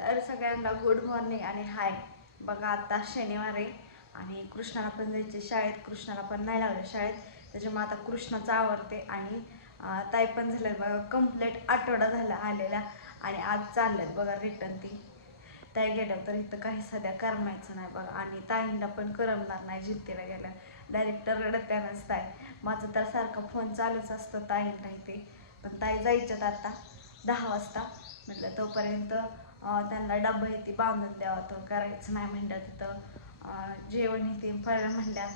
तर सगळ्यांना good morning आणि हाय बघा आता शनिवार आहे आणि कृष्णाला पण जायचे शाळेत. कृष्णाला पण नाही लावले शाळेत. त्याच्यामुळे आता कृष्णाचं आवडते आणि ताई पण झालं बघा. कंप्लीट आठवडा झाला आलेला आणि आज चालल्यात बघा रिटर्न ती. ताई गेल्या तर इथं काही सध्या करमायचं नाही बघा आणि ताईंना पण करमणार नाही जिद्दीला गेल्या डायरेक्ट रडत्यानंच ताई. माझं तर सारखा फोन चालूच असतं ताईंना इथे. पण ताई जायच्यात आता दहा वाजता. म्हटलं तोपर्यंत त्यांना डबा येते बांधून द्यावा तो करायचं नाही म्हणल्या तिथं. जेवण येते फळ म्हणल्या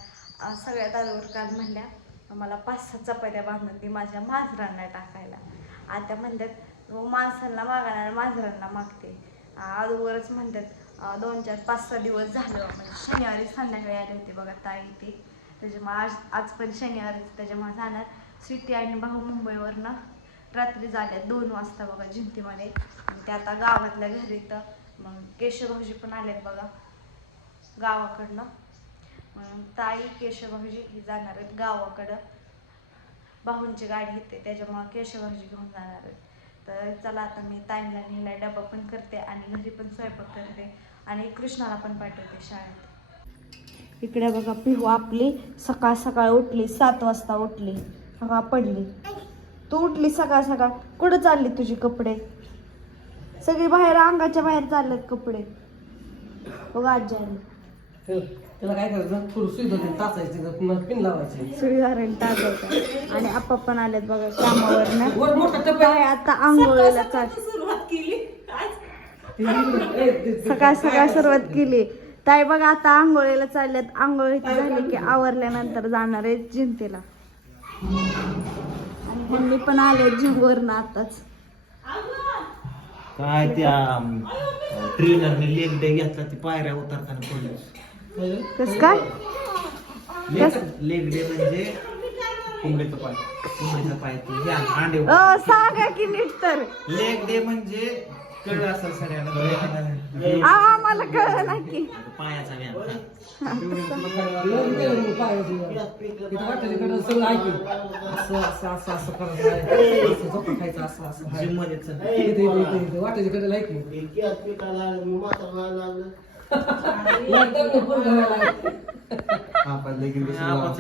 सगळ्यात अगोदर काल म्हणल्या. मला पाच सहा चपात्या बांधून दे माझ्या मांजरांना टाकायला. आता म्हणतात हो, माणसांना मागणार मांजरांना मागते. अगोदरच म्हणतात दोन चार पाच सहा दिवस झालं. म्हणजे शनिवारी संध्याकाळी आले होते बघा ताई ते. त्याच्यामुळे आज आज पण शनिवारी त्याच्यामुळे जाणार. सिटी आणि भाऊ मुंबईवरनं. रात्री झाल्या दोन वाजता बघा जिंतीमध्ये ते आता गावातल्या घरी तर मग केशवभाऊजी पण आलेत बघा. गावाकडनं. मग ताई केशवभाऊजी ही जाणार आहेत गावाकडं. भाऊंची गाडी येते त्याच्यामुळे केशवभाऊजी घेऊन जाणार आहेत. तर चला आता मी ताईला नेला डबा पण करते आणि घरी पण स्वयंपाक करते. आणि कृष्णाला पण पाठवते शाळेत. इकडे बघा पिहू आपली सकाळ सकाळ उठली सात वाजता उठली. हवा पडली. तू उठली सकाळ सकाळ. कुठं चालली तुझे कपडे? सगळी बाहेर अंगाच्या बाहेर चाललेत कपडे. बघा आजी आली ते- त्याला काय करायचं? थोडं सुई धरून टाचायचं पुन्हा पिन लावायचे. सुळीधारण टाकायचं आणि आप्पा पण आलेत बघा कामावर वर मोठा टप्पा काय आता आंघोळीला चाल सुरुवात केली. काय सकाळ सकाळ सुरुवात केली. ताई बघा आता आंघोळीला चालल्यात. आंघोळी झाली की आवरल्यानंतर जाणार आहे जिंतीला. ह्यांनी पण आले जिमवरनं आताच. काय त्या ट्रेनरने लेग डे घेतला ती पायऱ्या उतरताना पडली. कस काय? लेग डे म्हणजे कोंबडीचं पाय. कोंबडीचं पाय ते हे अंडे सांगा की नीट तर. लेग डे म्हणजे कळलं असेल सगळ्यांना. आम्हाला कळलं ना की. पायाचा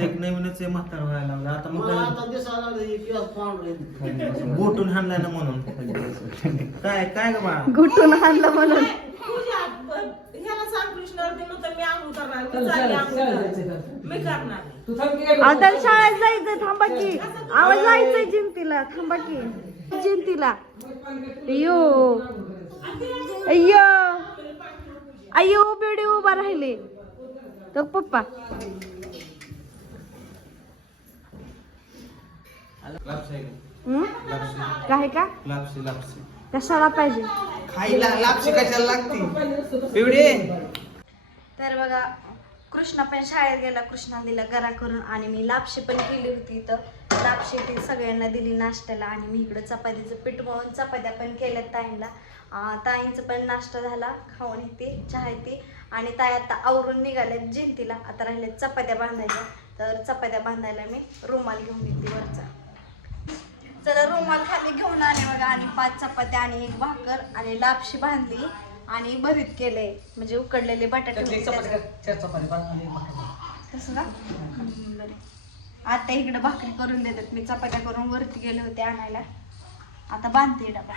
एक नवीनच म्हातारा व्हायला लागला. आता मग बोटून हाणलाय ना म्हणून. काय काय ग बा घुटून आणलं म्हणून तुझ्या ह्याला सांग कृष्णावर दिलं तर मी आंघोळ करणार. मी चल, चालली चल, आंघोळ चल, करायला. चल, चल. मी करणार. तू थांब की काय आता शाळेत जायचं थांबा की. आवाज जायचंय जिंतीला. थांबा की. जिंतीला. अयो अय्यो. अय्यो बेडी उभा राहिले. तर पप्पा. हं? काय का? लापशी लापशी कशाला पाहिजे? खायला लापशी कशाला लागते? पिवडे तर बघा कृष्णा पण शाळेत गेला. कृष्णा दिला गरा करून आणि मी लापशी पण केली होती तर लापशी ती सगळ्यांना दिली नाश्त्याला आणि मी इकडं चपातीचं पीठ मळून चपात्या पण केल्यात ताईंला. ताईंचं पण नाश्ता झाला खाऊन येते चहा येते. आणि ताई आता आवरून निघाल्यात जिंतीला आता राहिल्यात चपात्या बांधायच्या. तर चपात्या बांधायला मी रुमाल घेऊन येते वरचा. चला रुमाल खाली घेऊन आले बघा आणि पाच चपात्या आणि एक भाकर आणि लापशी बांधली. आणि भरीत केले म्हणजे उकडलेले बटाटे होते त्याच्यात. तसं का? हम्म, बरं. आता इकडे भाकरी करून देतात. मी चपात्या करून वरती गेले होते आणायला. आता बांधते डबा.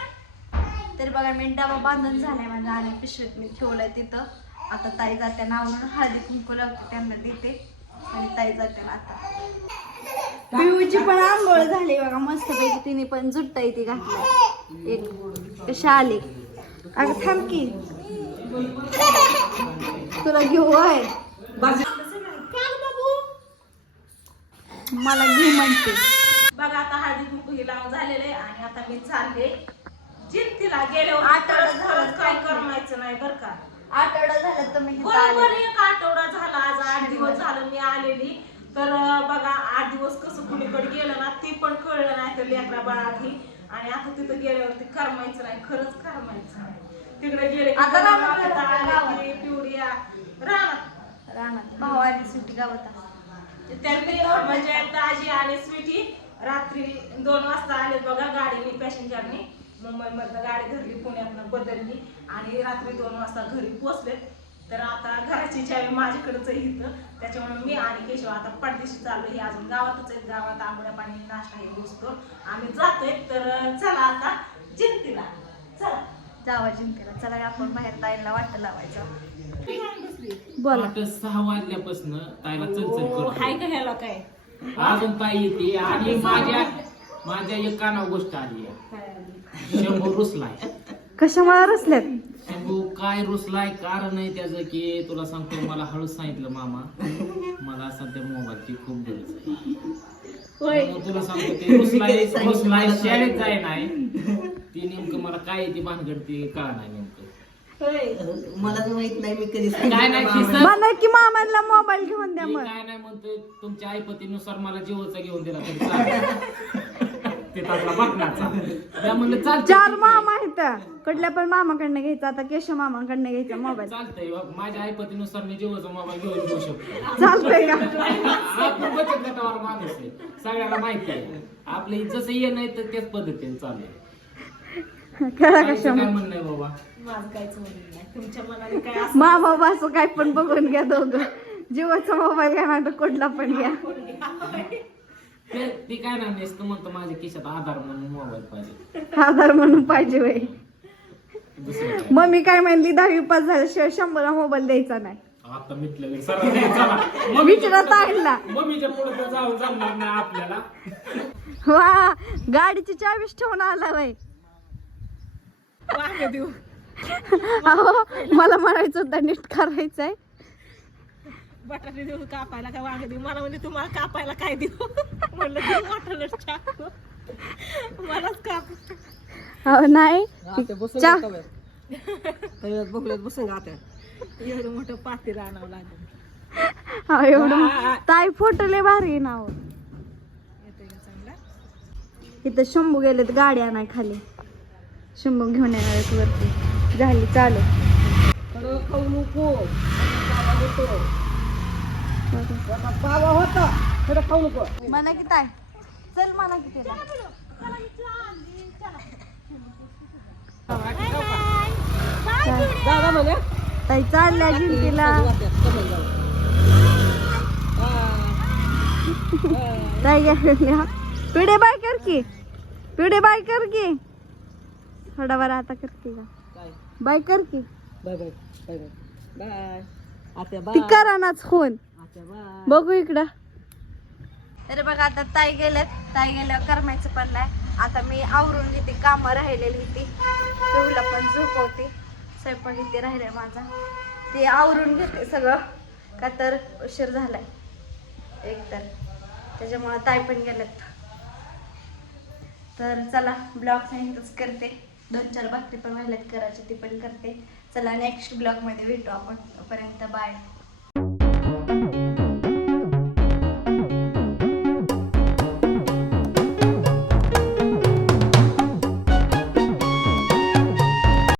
तर बघा मी डबा बांधून झालाय माझा आणि पिशवीत मी ठेवलाय तिथं. आता ताई जाते नावरून हळदी कुंकू लावते त्यांना देते. आणि ताई जाते ना आता. पिऊची पण आंघोळ झाली बघा मस्तपैकी. तिने पण जुट्टा ती घातली एक कशा आली? अगं थांब की. तुला घेऊ आहे मला घे म्हणते. बघा आता हळदी कुंकू हे लावून झालेलं आहे आणि आता मी चालले जिंतीला गेल्यावर आठवडा काय करमायचं नाही बरं का. आठवडा झाला तर मी बरोबर. एक आठवडा झाला? आज आठ दिवस झालं मी आलेली. तर बघा आठ दिवस कसं कुणीकडे गेलं ना ती पण कळलं नाही तर लेकरा बाळातही आणि आता तिथं गेल्यावरती करमायचं नाही खरंच करमायचं नाही. तिकडे गेले आता रानात आले पिवड्या रानात. रानात. सुट्टी गावात. त्यांनी म्हणजे दाजी आणि स्वीटी रात्री दोन वाजता आले बघा गाडीने पॅसेंजरनी मुंबईमधनं गाडी धरली पुण्यातनं बदलली आणि रात्री दोन वाजता घरी पोचले तर आता घराची चावी माझ्याकडेच आहे इथं. त्याच्यामुळे मी आणि केशव आता परदेशी चाललो हे अजून गावातच आहेत. गावात आंबड्या पाणी नाश्ता हे बसतो. आम्ही जातोय. तर चला आता जिंतीला चला. जावा जिंकेला चला आपण बाहेर ताईला वाट लावायचं. बोला. सहा वाजल्यापासून ताईला चलचल हाय करतो का ह्याला काय? अजून ताई येते. आणि माझ्या माझ्या एक कानावर गोष्ट आली आहे. शंभू रुसलाय कशामुळे रचल्यात शंभू काय रुसलाय? कारण आहे त्याचं की तुला सांगतो मला हळूच सांगितलं मामा. मला सध्या मोबाईलची खूप गरज आहे. होय. मग तुला सांगतो ते रुसलाय रुसलाय शाळेत जाय नाही. ती नेमकं मला काय आहे ती भानगड ती कळा नाही नेमकं. होय. मला तर माहीत नाही मी कधी काय नाही खिस्सा म्हणा की मामांना मोबाईल घेऊन द्या मी मग. काय नाही म्हणतोय तुमच्या आईपतीनुसार मला जीवचा घेऊन दिला तरी चालेल. ते आपला बघण्याचा. त्या म्हणलं चालतंय चार मामा आहेत कुठल्या पण मामाकडनं घ्यायचा आता केशव मामाकडनं घ्यायचा मोबाईल. चालतंय बघ, माझ्या आईपतीनुसार मी जीवचा मोबाईल घेऊन घेऊ शकतो. चालतंय का? आपण बचत गटावर माणूस आहे. सगळ्याला माहिती आहे. आपलं जसं ये नाही तर त्याच पद्धतीने ताईचं कशा काय म्हणणं आहे बाबा? माझं काहीच म्हणणं नाही. तुमच्या मनाने काय असं मामा बासं काय पण बघून घ्या दोघं. जिओचा मोबाईल घ्या तर कुठला पण घ्या. ते काय नाही नुसतं म्हणतो माझ्या खिशात आधार म्हणून मोबाईल पाहिजे. आधार म्हणून पाहिजे वय दुसरं काय. मम्मी काय म्हणली दहावी पास झाल्याशिवाय शंभरला मोबाईल द्यायचा नाही. आता मिटलं बी. सरळ नाही, चला. विचारात आणला मम्मीच्या पुढे तर जाऊन जमणार नाही आपल्याला. वा गाडीची चावीच ठेवून आला वय अहो मला म्हणायचं होतं नीट करायचंय. बटाटे देऊ कापायला काय वांग देऊ? मला म्हणजे तुम्हाला कापायला काय देऊ? म्हणलं देऊ वाटलं टाकू मलाच काप. अहो नाही. चा- बसून आता एवढं मोठं पातेलं आणावं लागेल. अहो, एवढं ताई फोटो लय भारी आहे नाव येतोय का चांगला? इथं शंभू गेलेत गाड्या नाही खाली. शंभू घेऊन येणार आहेत वरती. झाली चालू. खाऊ नको बाबा होतो खरं खाऊ नको म्हणा की ताय चल म्हणा की तिला दादा म्हणे ताई चालल्या जिंतीला ताई गेल्या. पिढे बाय कर की. पिढे बाय कर की. थोडा बरं आता करते का बाय कर की. Bye bye bye bye. Bye. आता करा नाच फोन. बघू इकडं. तर बघा आता ताई गेल्यात ताई गेल्यावर करमायचं पण नाही. आता मी आवरून घेते कामं राहिलेली ती पिहूला पण झोपवते स्वयंपाक इथे राहिलाय माझा. ते आवरून घेते सगळं. का तर उशीर झालाय. एक तर. त्याच्यामुळं ताई पण गेल्यात तर चला ब्लॉग सांगितलंच करते. दोन चार भाकरी पण राहिल्यात करायची ती पण करते. चला नेक्स्ट ब्लॉगमध्ये भेटू आपण. तोपर्यंत बाय.